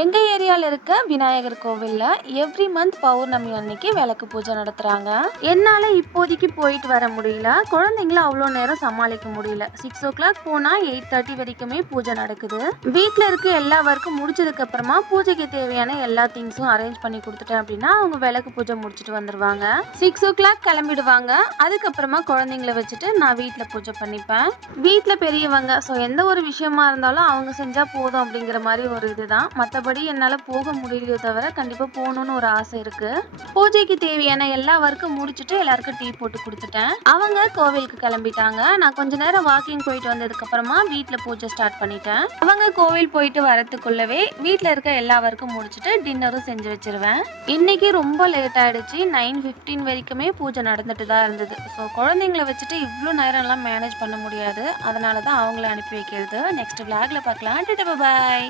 எங்க ஏரியால இருக்க விநாயகர் கோவில்ல எவ்ரி மந்த் பௌர்ணமி அன்னைக்கு விளக்கு பூஜை நடத்துறாங்க. என்னால இப்போதைக்கு போயிட்டு வர முடியல. குழந்தைங்கள அவ்வளோ நேரம் சமாளிக்க முடியல. 6 o'clock போனா 8:30 வரைக்குமே பூஜை நடக்குது. வீட்டில் இருக்க எல்லா ஒர்க்கும் முடிச்சதுக்கு அப்புறமா பூஜைக்கு தேவையான எல்லா திங்ஸும் அரேஞ்ச் பண்ணி கொடுத்துட்டேன் அப்படின்னா அவங்க விளக்கு பூஜை முடிச்சுட்டு வந்துருவாங்க. 6 o'clock கிளம்பிடுவாங்க. அதுக்கப்புறமா குழந்தைங்கள வச்சுட்டு நான் வீட்டில் பூஜை பண்ணிப்பேன். வீட்டில் பெரியவங்க ஸோ எந்த ஒரு விஷயமா இருந்தாலும் அவங்க செஞ்சா போதும் அப்படிங்கிற மாதிரி ஒரு இதுதான். மற்றபடி என்னால் போக முடியலையோ தவிர கண்டிப்பாக போகணுன்னு ஒரு ஆசை இருக்கு. பூஜைக்கு தேவையான எல்லா ஒர்க்கும் முடிச்சுட்டு எல்லாருக்கும் டீ போட்டு கொடுத்துட்டேன். அவங்க கோவிலுக்கு கிளம்பிட்டாங்க. நான் கொஞ்ச நேரம் வாக்கிங் போயிட்டு வந்ததுக்கு அப்புறமா வீட்டில் பூஜை ஸ்டார்ட் பண்ணிட்டேன். அவங்க கோவில் போயிட்டு வரத்துக்குள்ளவே வீட்டில் இருக்க எல்லா ஒர்க்கும் முடிச்சுட்டு டின்னரும் செஞ்சு வச்சிருவேன். இன்னைக்கு ரொம்ப லேட் ஆயிடுச்சு. 9:15 வரைக்குமே பூஜை நடந்துட்டு தான் இருந்தது. ஸோ குழந்தைங்களை வச்சுட்டு இவ்வளோ நேரம்லாம் மேனேஜ் பண்ண முடியாது. அதனால தான் அவங்கள அனுப்பி வைக்கிறது. நெக்ஸ்ட் vlogல பார்க்கலாம். பாய்.